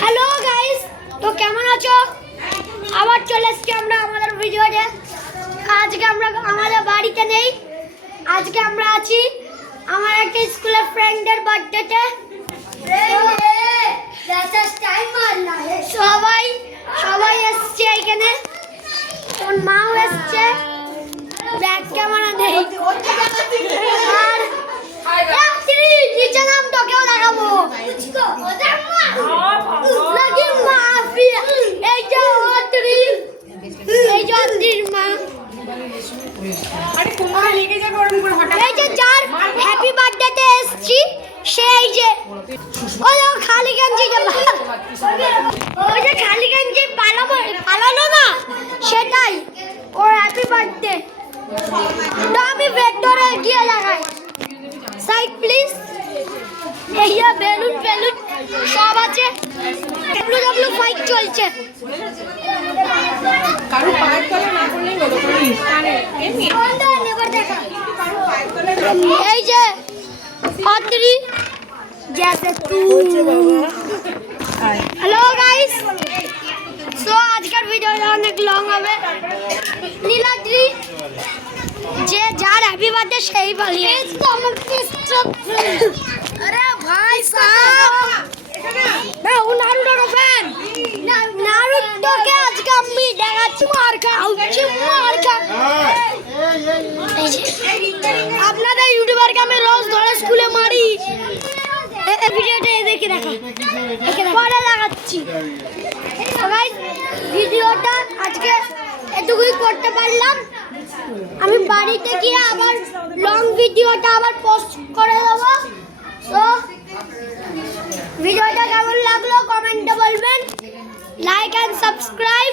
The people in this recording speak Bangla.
হ্যালো গাইস, তো কেমন আছো? আবার চলে এসেছি আমরা আমাদের ভিডিওতে। আজকে আমরা আমাদের বাড়িতে নেই, আজকে আমরা আছি আমার একটা স্কুলের ফ্রেন্ডের বার্থডেতে। সবাই সবাই এসছে এখানে, ওর মাও এসছে, ব্যাক ক্যামেরা নেই। আর নিচে নাম তোকেও দেখাবো। এই যে যার হ্যাপি বার্থডেতে এসছি সেই যে ওই খালি গঞ্জি ওই যে খালি গঞ্জি পালানো না, সেটাই ওর হ্যাপি বার্থডে। তো আমি ভেতরে গিয়ে লাগাই সাইড প্লিজ। এই যে বেলুন সব আছে, ডাব্লিউ ফাইট চলছে। কারো পায়ের তলা না করলেই হলো, এই যে পাত্রী जैसे तू। হ্যালো গাইস, সো আজকের ভিডিওটা অনেক লং হবে। নীলাদ্রি যে যার হ্যাপি বার্থডে সেই পালিয়ে। আরে ভাই সাহেব, मैं हूं नारुतो का फैन। नारुतो के आज का আমি দেখাচ্ছি মার্কা আপনাদের ইউটিউবারকে আমি রোজ ধরে স্কুলে মারি। এই ভিডিওটা দেখে দেখা পরে দেখাচ্ছি। গাইস, ভিডিওটা আজকে এটুকুই করতে পারলাম। আমি বাড়িতে গিয়ে আবার লং ভিডিওটা আবার পোস্ট করে দেবো। তো ভিডিওটা কেমন লাগলো কমেন্টে বলবেন, লাইক এন্ড সাবস্ক্রাইব।